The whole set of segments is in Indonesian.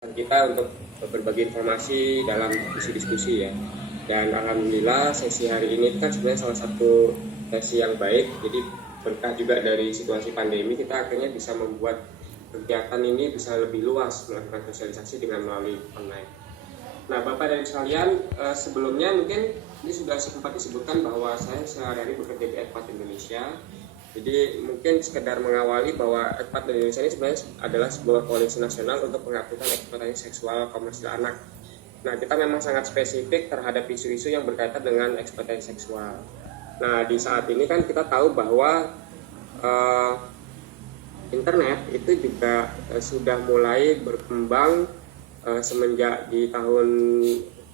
kita untuk berbagi informasi dalam diskusi-diskusi ya. Dan alhamdulillah sesi hari ini kan sebenarnya salah satu sesi yang baik. Jadi berkah juga dari situasi pandemi, kita akhirnya bisa membuat kegiatan ini bisa lebih luas melakukan sosialisasi dengan melalui online. Nah, Bapak dan sekalian, sebelumnya mungkin ini sudah sempat disebutkan bahwa saya sehari-hari bekerja di EDPAD Indonesia. Jadi mungkin sekedar mengawali bahwa EDPAD Indonesia ini sebenarnya adalah sebuah koalisi nasional untuk penghapusan eksploitasi seksual komersil anak. Nah, kita memang sangat spesifik terhadap isu-isu yang berkaitan dengan eksploitasi seksual. Nah, di saat ini kan kita tahu bahwa internet itu juga sudah mulai berkembang semenjak di tahun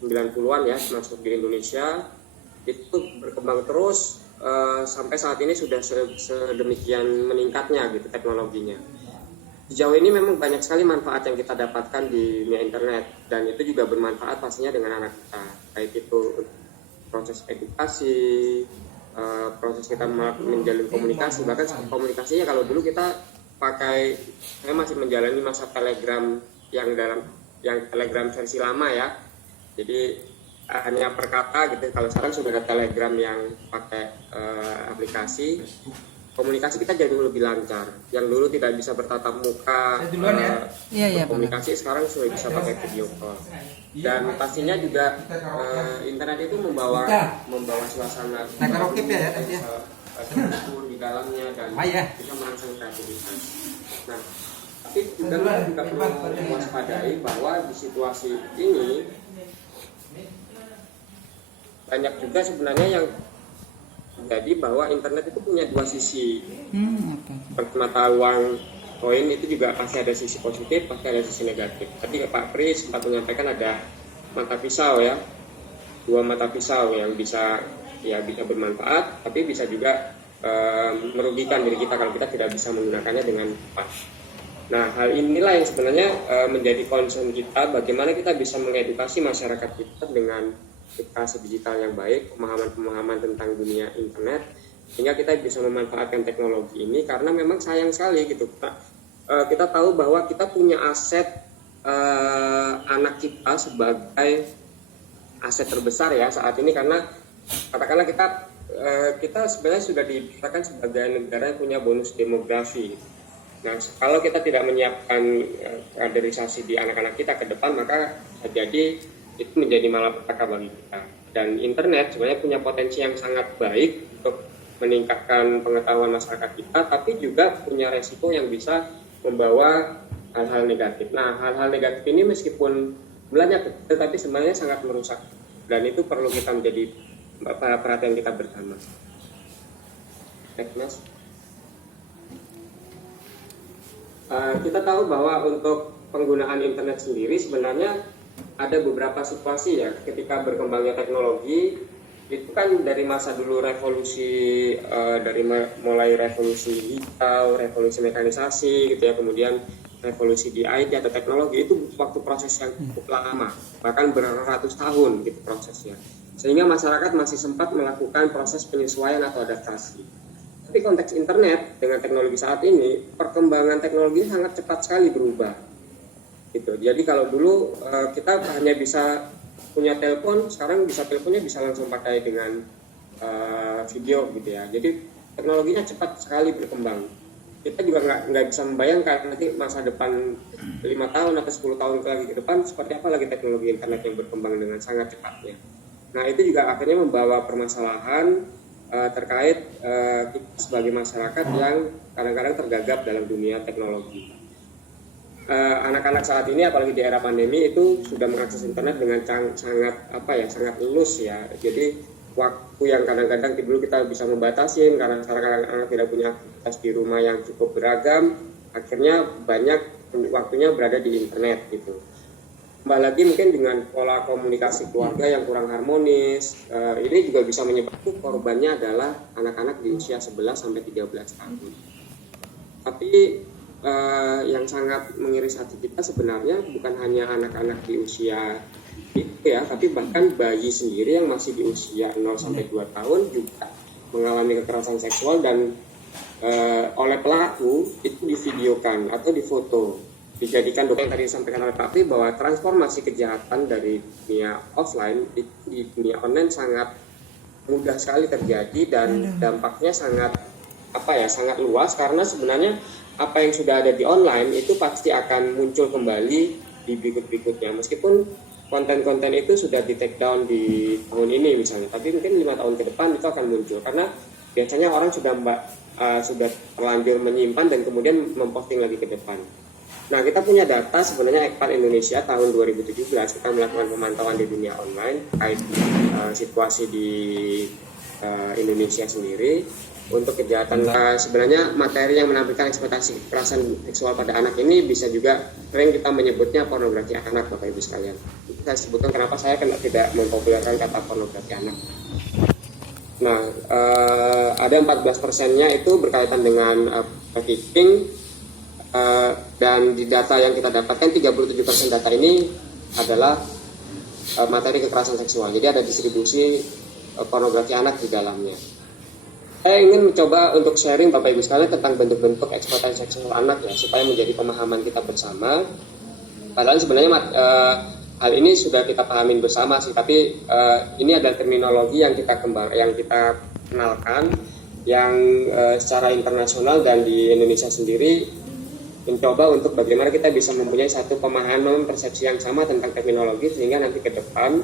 90-an ya, masuk di Indonesia itu berkembang terus sampai saat ini sudah sedemikian meningkatnya gitu teknologinya. Sejauh ini memang banyak sekali manfaat yang kita dapatkan di dunia internet, dan itu juga bermanfaat pastinya dengan anak kita, baik itu proses edukasi, proses kita menjalin komunikasi, bahkan komunikasinya kalau dulu kita pakai, saya masih menjalani masa Telegram yang Telegram versi lama ya, jadi hanya per kata gitu. Kalau sekarang sudah ada Telegram yang pakai aplikasi, komunikasi kita jadi lebih lancar. Yang dulu tidak bisa bertatap muka komunikasi, sekarang sudah bisa pakai video call. Dan pastinya juga internet itu membawa suasana di dalamnya dan bisa merangsang kreativitas. Nah, tapi juga perlu mewaspadai bahwa di situasi ini banyak juga sebenarnya yang jadi bahwa internet itu punya dua sisi. Mata uang koin itu juga pasti ada sisi positif, pasti ada sisi negatif. Tadi Pak Pri sempat menyampaikan ada mata pisau ya, dua mata pisau yang bisa bermanfaat, tapi bisa juga merugikan diri kita kalau kita tidak bisa menggunakannya dengan tepat. Nah, hal inilah yang sebenarnya menjadi concern kita, bagaimana kita bisa mengedukasi masyarakat kita dengan edukasi digital yang baik, pemahaman tentang dunia internet, sehingga kita bisa memanfaatkan teknologi ini. Karena memang sayang sekali gitu, kita tahu bahwa kita punya aset anak kita sebagai aset terbesar ya saat ini, karena katakanlah kita sebenarnya sudah dikatakan sebagai negara yang punya bonus demografi. Nah, kalau kita tidak menyiapkan kaderisasi di anak-anak kita ke depan, maka jadi itu menjadi malapetaka bagi kita. Dan internet sebenarnya punya potensi yang sangat baik untuk meningkatkan pengetahuan masyarakat kita, tapi juga punya resiko yang bisa membawa hal-hal negatif. Nah, hal-hal negatif ini meskipun jumlahnya kecil, tapi sebenarnya sangat merusak, dan itu perlu kita menjadi perhatian kita bersama. Next. Kita tahu bahwa untuk penggunaan internet sendiri sebenarnya ada beberapa situasi ya, ketika berkembangnya teknologi itu kan dari masa dulu revolusi, dari mulai revolusi digital, revolusi mekanisasi gitu ya, kemudian revolusi di IT atau teknologi, itu waktu proses yang cukup lama, bahkan beratus tahun gitu prosesnya, sehingga masyarakat masih sempat melakukan proses penyesuaian atau adaptasi. Tapi konteks internet dengan teknologi saat ini, perkembangan teknologi sangat cepat sekali berubah gitu. Jadi kalau dulu kita hanya bisa punya telepon, sekarang teleponnya bisa langsung pakai dengan video gitu ya. Jadi teknologinya cepat sekali berkembang. Kita juga nggak bisa membayangkan nanti masa depan 5 tahun atau 10 tahun lagi ke depan seperti apa lagi teknologi internet yang berkembang dengan sangat cepatnya. Nah, itu juga akhirnya membawa permasalahan terkait kita sebagai masyarakat yang kadang-kadang tergagap dalam dunia teknologi. Anak-anak saat ini apalagi di era pandemi itu sudah mengakses internet dengan sangat lulus ya. Jadi waktu yang kadang-kadang dulu kita bisa membatasi karena sekarang anak tidak punya aktivitas di rumah yang cukup beragam, akhirnya banyak waktunya berada di internet gitu. Kembali lagi mungkin dengan pola komunikasi keluarga yang kurang harmonis, ini juga bisa menyebabkan korbannya adalah anak-anak di usia 11 sampai 13 tahun. Tapi yang sangat mengiris hati kita sebenarnya bukan hanya anak-anak di usia itu ya, tapi bahkan bayi sendiri yang masih di usia 0 sampai 2 tahun juga mengalami kekerasan seksual dan oleh pelaku itu divideokan atau difoto. dijadikan dokumen yang tadi disampaikan oleh Pak Pri bahwa transformasi kejahatan dari dunia offline di dunia online sangat mudah sekali terjadi dan dampaknya sangat sangat luas, karena sebenarnya apa yang sudah ada di online itu pasti akan muncul kembali di berikut-berikutnya, meskipun konten-konten itu sudah di take down di tahun ini misalnya, tapi mungkin 5 tahun ke depan itu akan muncul karena biasanya orang sudah terlanjur menyimpan dan kemudian memposting lagi ke depan. Nah, kita punya data sebenarnya Ekpat Indonesia tahun 2017 kita melakukan pemantauan di dunia online terkait situasi di Indonesia sendiri untuk kejahatan. Sebenarnya materi yang menampilkan eksploitasi kekerasan seksual pada anak ini bisa juga sering kita menyebutnya pornografi anak, Bapak Ibu sekalian. Saya sebutkan kenapa saya tidak mempopulerkan kata pornografi anak. Nah, ada 14%-nya itu berkaitan dengan trafficking, dan di data yang kita dapatkan 37% data ini adalah materi kekerasan seksual. Jadi ada distribusi pornografi anak di dalamnya. Saya ingin mencoba untuk sharing Bapak Ibu sekalian tentang bentuk-bentuk eksploitasi seksual anak ya, supaya menjadi pemahaman kita bersama. Padahal sebenarnya hal ini sudah kita pahamin bersama sih, tapi ini adalah terminologi yang kita kenalkan, yang secara internasional dan di Indonesia sendiri mencoba untuk bagaimana kita bisa mempunyai satu pemahaman persepsi yang sama tentang teknologi, sehingga nanti ke depan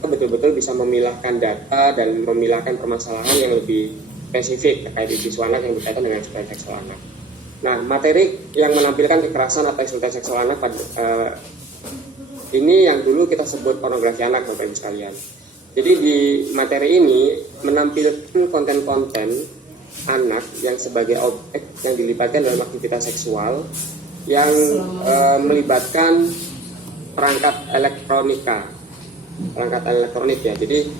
kita betul-betul bisa memilahkan data dan memilahkan permasalahan yang lebih spesifik terkait isu anak yang berkaitan dengan eksploitasi seksual anak. Nah, materi yang menampilkan kekerasan atau eksploitasi seksual anak ini yang dulu kita sebut pornografi anak, Bapak Ibu sekalian. Jadi di materi ini menampilkan konten-konten anak yang sebagai objek yang dilibatkan dalam aktivitas seksual yang melibatkan perangkat elektronik ya. Jadi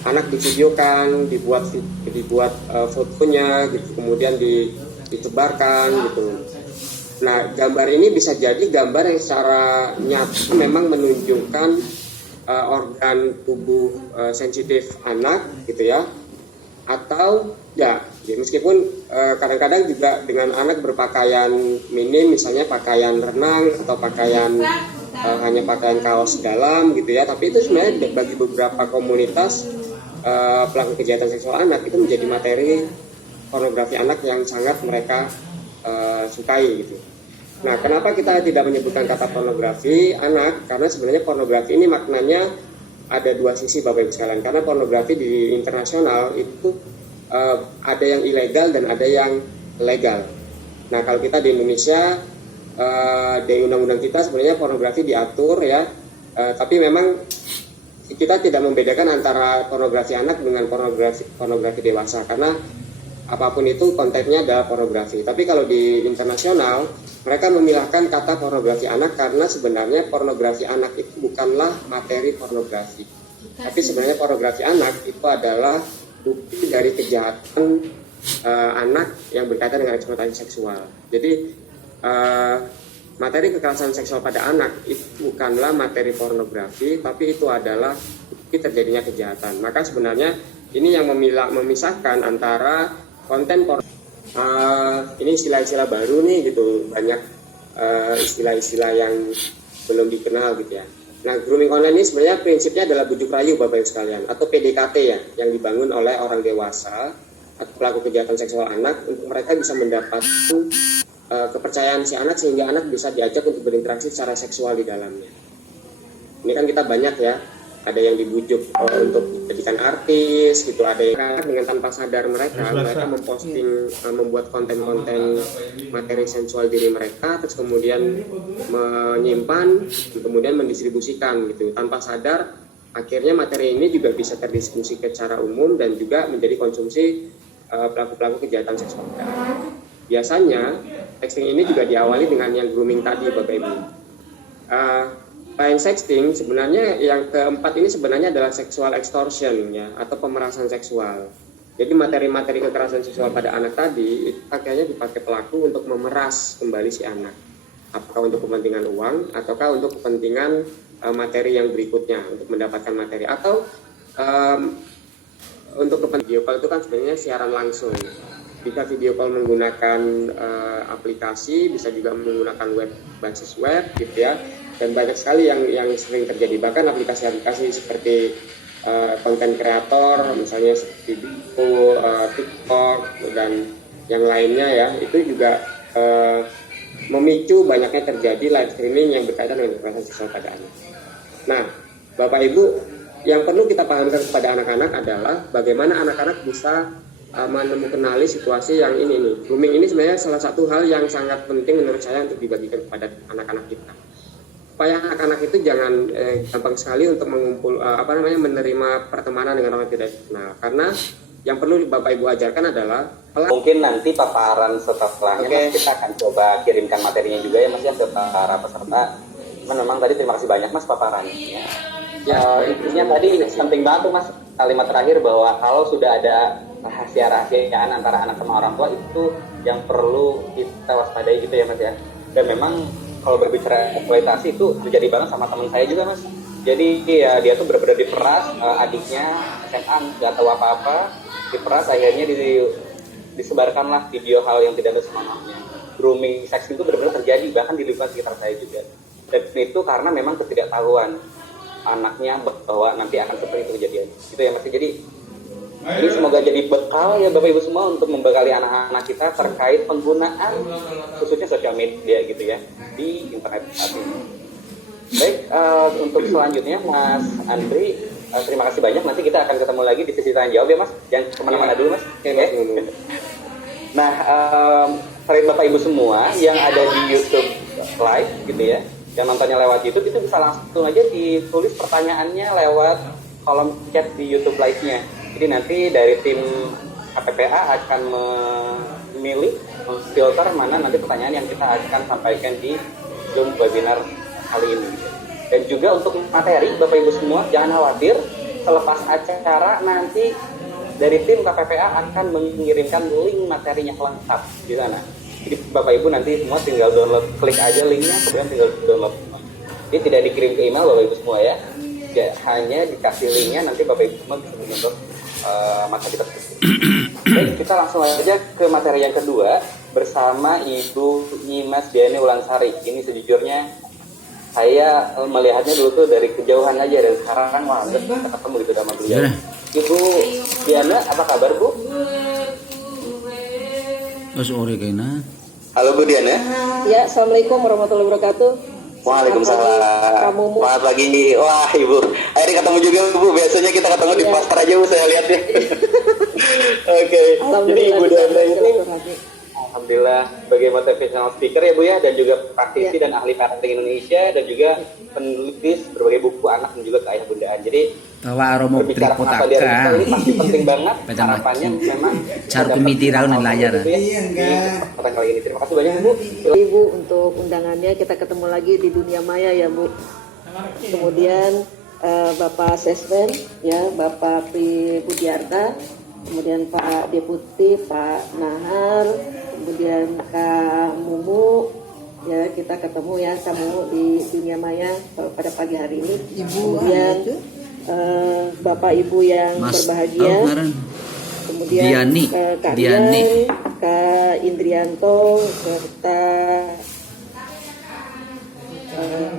anak divideokan, dibuat fotonya gitu, kemudian disebarkan gitu. Nah, gambar ini bisa jadi gambar yang secara nyata memang menunjukkan organ tubuh sensitif anak gitu ya, atau ya meskipun kadang-kadang juga dengan anak berpakaian minim, misalnya pakaian renang atau pakaian hanya pakaian kaos dalam gitu ya, tapi itu sebenarnya bagi beberapa komunitas pelaku kejahatan seksual anak itu menjadi materi pornografi anak yang sangat mereka sukai gitu. Nah, kenapa kita tidak menyebutkan kata pornografi anak? Karena sebenarnya pornografi ini maknanya ada dua sisi, Bapak Ibu sekalian. Karena pornografi di internasional itu ada yang ilegal dan ada yang legal. Nah, kalau kita di Indonesia di undang-undang kita sebenarnya pornografi diatur ya, tapi memang kita tidak membedakan antara pornografi anak dengan pornografi dewasa, karena apapun itu kontennya adalah pornografi. Tapi kalau di internasional mereka memilahkan kata pornografi anak karena sebenarnya pornografi anak itu bukanlah materi pornografi. Tapi sebenarnya pornografi anak itu adalah bukti dari kejahatan anak yang berkaitan dengan eksploitasi seksual. Jadi materi kekerasan seksual pada anak itu bukanlah materi pornografi, tapi itu adalah bukti terjadinya kejahatan. Maka sebenarnya ini yang memisahkan antara konten ini istilah-istilah baru nih gitu, banyak istilah-istilah yang belum dikenal gitu ya. Nah, grooming online ini sebenarnya prinsipnya adalah bujuk rayu, Bapak Ibu sekalian, atau PDKT ya, yang dibangun oleh orang dewasa atau pelaku kejahatan seksual anak untuk mereka bisa mendapatkan kepercayaan si anak sehingga anak bisa diajak untuk berinteraksi secara seksual di dalamnya. Ini kan kita banyak ya, ada yang dibujuk untuk dijadikan artis gitu, ada yang dengan tanpa sadar mereka memposting, membuat konten-konten materi sensual diri mereka, terus kemudian menyimpan, kemudian mendistribusikan gitu tanpa sadar. Akhirnya materi ini juga bisa terdistribusi secara umum dan juga menjadi konsumsi pelaku-pelaku kejahatan seksual. Biasanya texting ini juga diawali dengan yang grooming tadi, Bapak Ibu. Selain sexting, sebenarnya yang keempat ini sebenarnya adalah sexual extortion ya, atau pemerasan seksual. Jadi materi-materi kekerasan seksual pada anak tadi itu akhirnya dipakai pelaku untuk memeras kembali si anak. Apakah untuk kepentingan uang ataukah untuk kepentingan materi yang berikutnya, untuk mendapatkan materi, atau untuk kepentingan video call itu kan sebenarnya siaran langsung. bisa video call menggunakan aplikasi, bisa juga menggunakan berbasis web gitu ya. Dan banyak sekali yang sering terjadi, bahkan aplikasi-aplikasi seperti konten kreator misalnya seperti Bigo, TikTok dan yang lainnya ya, itu juga memicu banyaknya terjadi live streaming yang berkaitan dengan kekerasan seksual pada anak. Nah, Bapak Ibu, yang perlu kita pahamkan kepada anak-anak adalah bagaimana anak-anak bisa menemukan situasi yang ini nih. Grooming ini sebenarnya salah satu hal yang sangat penting menurut saya untuk dibagikan kepada anak-anak kita. Supaya anak-anak itu jangan gampang sekali untuk menerima pertemanan dengan orang tidak dikenal. Karena yang perlu Bapak Ibu ajarkan adalah mungkin nanti paparan setelahnya Mas, kita akan coba kirimkan materinya juga ya Mas ya ke para peserta. Memang tadi terima kasih banyak Mas paparannya. Intinya tadi penting banget tuh Mas kalimat terakhir bahwa kalau sudah ada rahasia-rahasiaan antara anak sama orang tua itu yang perlu kita waspadai gitu ya Mas ya. Dan memang kalau berbicara eksploitasi itu terjadi banget sama teman saya juga Mas. Jadi ya dia tuh benar-benar diperas, adiknya SMA nggak tahu apa-apa, diperas, akhirnya disebarkanlah video hal yang tidak ada semangatnya. Grooming seks itu benar-benar terjadi bahkan di lingkungan sekitar saya juga. Dan itu karena memang ketidaktahuan anaknya bahwa nanti akan seperti itu kejadian. Itu ya Mas. Jadi ini semoga jadi bekal ya Bapak Ibu semua untuk membekali anak-anak kita terkait penggunaan khususnya sosial media gitu ya di internet saat ini. Baik, untuk selanjutnya Mas Andri, terima kasih banyak. Nanti kita akan ketemu lagi di sesi tanya jawab ya Mas. Jangan kemana-mana dulu Mas. Oke. Nah, para Bapak Ibu semua yang ada di YouTube Live gitu ya, yang nontonnya lewat YouTube itu bisa langsung aja ditulis pertanyaannya lewat kolom chat di YouTube Live-nya. Jadi nanti dari tim KPPA akan memilih filter mana nanti pertanyaan yang kita akan sampaikan di Zoom webinar kali ini. Dan juga untuk materi Bapak Ibu semua jangan khawatir, selepas acara nanti dari tim KPPA akan mengirimkan link materinya lengkap di sana. Jadi Bapak Ibu nanti semua tinggal download, klik aja linknya, kemudian tinggal download. Jadi tidak dikirim ke email Bapak Ibu semua ya. Hanya dikasih linknya, nanti Bapak Ibu semua bisa mendownload materi tersebut. Baik, kita langsung aja ke materi yang kedua bersama Ibu Nyimas Diane Ulansari. Ini sejujurnya saya melihatnya dulu tuh dari kejauhan aja, dan sekarang wah kita ketemu gitu sama beliau. Ibu Diana, apa kabar Bu? Sore kayaknya. Halo Bu Diana. Ya, assalamualaikum warahmatullahi wabarakatuh. Waalaikumsalam. Selamat pagi. Wah Ibu, akhirnya ketemu juga Bu. Biasanya kita ketemu di pasar aja Bu, saya lihat ya. Oke. Jadi Ibu Diana ini alhamdulillah sebagai motivational speaker ya Bu ya, dan juga praktisi dan ahli parenting Indonesia, dan juga penulis berbagai buku anak dan juga keayah bundaan. Jadi tawa aromo berbicara tripotaka ini pasti penting banget. Harapannya memang cara kumitirau nih layar. Iya enggak. Kali ini terima kasih banyak Bu. Ibu untuk undangannya, kita ketemu lagi di dunia maya ya Bu. Kemudian Bapak Sesmen ya, Bapak Pri Budiarta, kemudian Pak Deputi, Pak Nahar, kemudian Kak Mumu, ya kita ketemu ya kamu di dunia maya pada pagi hari ini. Kemudian Bapak Ibu yang berbahagia, kemudian Diani, Kak Diani, Kak Indrianto, serta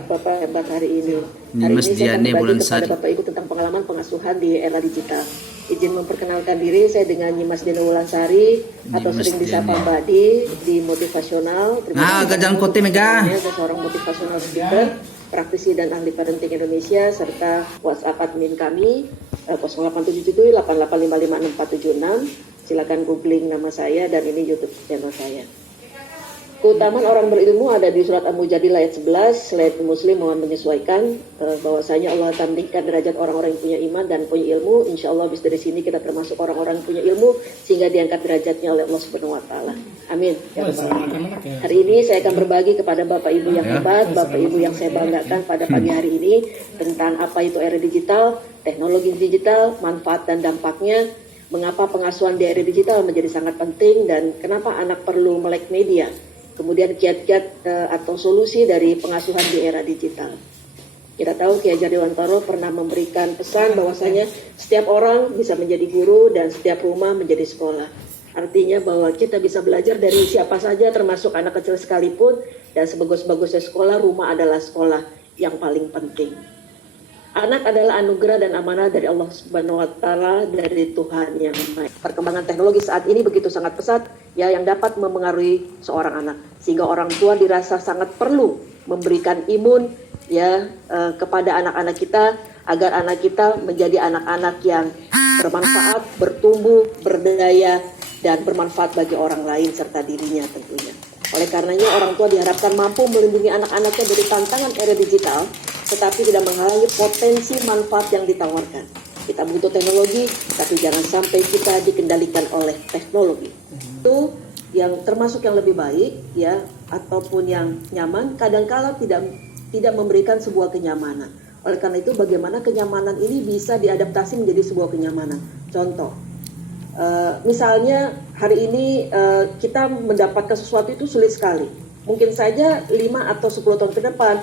Bapak hebat hari ini. Hari Mas ini saya akan Diani berbagi Bulansari. kepada Bapak Ibu tentang pengalaman pengasuhan di era digital. Izin memperkenalkan diri, saya dengan Nyimas Diani Bulansari atau sering disapa Mbak di Motivasional. Gajan kote mega. Saya seorang motivasional speaker, praktisi dan ahli parenting Indonesia, serta WhatsApp admin kami 0877 88556476. Silakan googling nama saya, dan ini YouTube channel saya. Keutamaan orang berilmu ada di surat Al-Mujadilah ayat 11. Selain muslim mohon menyesuaikan bahwasanya Allah akan meningkatkan derajat orang-orang yang punya iman dan punya ilmu. Insya Allah habis dari sini kita termasuk orang-orang yang punya ilmu sehingga diangkat derajatnya oleh Allah Subhanahu Wa Taala. Amin. Ya, hari ini saya akan berbagi kepada Bapak Ibu yang hebat, Bapak Ibu yang saya banggakan pada pagi hari ini tentang apa itu era digital, teknologi digital, manfaat dan dampaknya, mengapa pengasuhan di era digital menjadi sangat penting, dan kenapa anak perlu melek media. Kemudian kiat-kiat atau solusi dari pengasuhan di era digital. Kita tahu Ki Hajar Dewantara pernah memberikan pesan bahwasanya setiap orang bisa menjadi guru dan setiap rumah menjadi sekolah. Artinya bahwa kita bisa belajar dari siapa saja termasuk anak kecil sekalipun, dan sebagus-bagusnya sekolah, rumah adalah sekolah yang paling penting. Anak adalah anugerah dan amanah dari Allah Subhanahu wa taala, dari Tuhan yang baik. Perkembangan teknologi saat ini begitu sangat pesat ya, yang dapat mempengaruhi seorang anak, sehingga orang tua dirasa sangat perlu memberikan imun ya kepada anak-anak kita, agar anak kita menjadi anak-anak yang bermanfaat, bertumbuh, berdaya, dan bermanfaat bagi orang lain serta dirinya tentunya. Oleh karenanya orang tua diharapkan mampu melindungi anak-anaknya dari tantangan era digital, tetapi tidak menghalangi potensi manfaat yang ditawarkan. Kita butuh teknologi, tapi jangan sampai kita dikendalikan oleh teknologi. Itu yang termasuk yang lebih baik ya, ataupun yang nyaman, kadangkala tidak memberikan sebuah kenyamanan. Oleh karena itu bagaimana kenyamanan ini bisa diadaptasi menjadi sebuah kenyamanan. Contoh, misalnya hari ini kita mendapatkan sesuatu itu sulit sekali. Mungkin saja 5 atau 10 tahun ke depan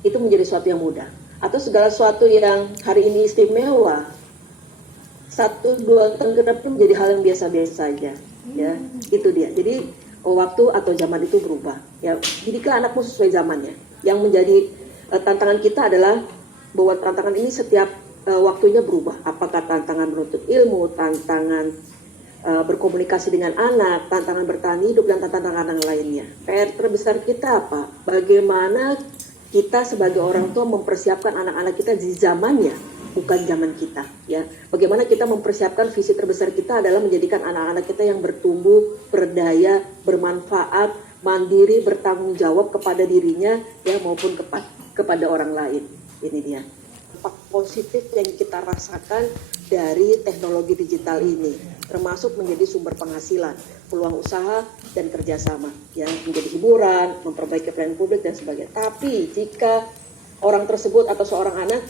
itu menjadi sesuatu yang mudah. Atau segala sesuatu yang hari ini istimewa 1-2 tahun ke depan menjadi hal yang biasa-biasa saja. Ya, itu dia. Jadi waktu atau zaman itu berubah. Ya, didiklah anakmu sesuai zamannya. Yang menjadi tantangan kita adalah bahwa tantangan ini setiap waktunya berubah. Apakah tantangan menuntut ilmu, tantangan berkomunikasi dengan anak, tantangan bertahan hidup, dan tantangan yang lainnya. PR terbesar kita apa? Bagaimana kita sebagai orang tua mempersiapkan anak-anak kita di zamannya, bukan zaman kita. Ya, bagaimana kita mempersiapkan visi terbesar kita adalah menjadikan anak-anak kita yang bertumbuh, berdaya, bermanfaat, mandiri, bertanggung jawab kepada dirinya, ya maupun kepada orang lain. Ini dia dampak positif yang kita rasakan dari teknologi digital ini, termasuk menjadi sumber penghasilan, peluang usaha, dan kerjasama, ya, menjadi hiburan, memperbaiki pelayanan publik, dan sebagainya. Tapi jika orang tersebut atau seorang anak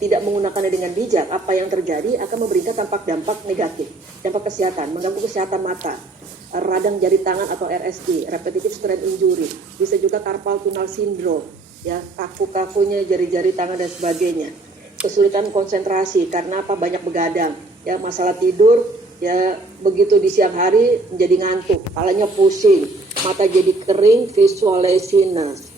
tidak menggunakannya dengan bijak, apa yang terjadi akan memberikan dampak negatif, dampak kesehatan, mengganggu kesehatan mata, radang jari tangan atau RSI, repetitive strain injury, bisa juga carpal tunnel syndrome, ya, kaku-kakunya jari-jari tangan dan sebagainya, kesulitan konsentrasi karena apa, banyak begadang, ya, masalah tidur, ya, begitu di siang hari menjadi ngantuk, kepalanya pusing, mata jadi kering, visual laziness,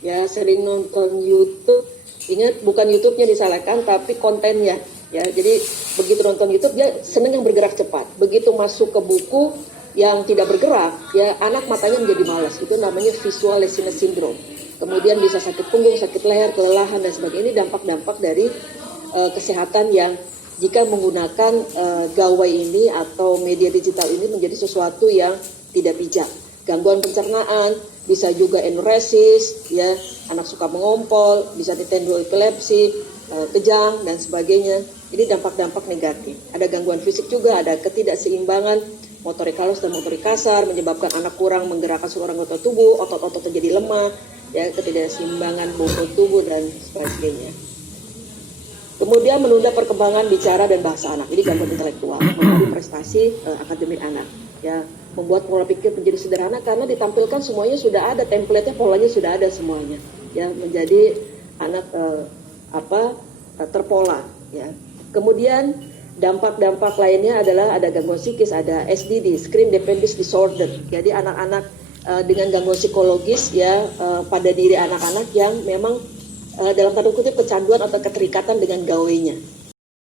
ya, sering nonton YouTube. Ingat, bukan YouTube-nya disalahkan, tapi kontennya, ya. Jadi begitu nonton YouTube dia senang yang bergerak cepat, begitu masuk ke buku yang tidak bergerak, ya, anak matanya menjadi malas. Itu namanya visual laziness syndrome. Kemudian bisa sakit punggung, sakit leher, kelelahan, dan sebagainya. Ini dampak-dampak dari kesehatan yang jika menggunakan gawai ini atau media digital ini menjadi sesuatu yang tidak bijak. Gangguan pencernaan, bisa juga enuresis, ya, anak suka mengompol, bisa ditendo epilepsi, kejang, dan sebagainya. Ini dampak-dampak negatif. Ada gangguan fisik juga, ada ketidakseimbangan motorik halus dan motorik kasar, menyebabkan anak kurang menggerakkan seluruh anggota tubuh, otot-ototnya jadi lemah, ya, ketidakseimbangan bobot tubuh, dan sebagainya. Kemudian menunda perkembangan bicara dan bahasa anak. Ini gangguan intelektual, mengganggu prestasi akademik anak, ya, membuat pola pikir menjadi sederhana karena ditampilkan semuanya sudah ada, template-nya, polanya sudah ada semuanya, ya, menjadi anak terpola, ya. Kemudian dampak-dampak lainnya adalah ada gangguan psikis, ada SDD, Screen Dependence Disorder. Jadi anak-anak dengan gangguan psikologis, ya, pada diri anak-anak yang memang dalam tanda kutip kecanduan atau keterikatan dengan gawainya.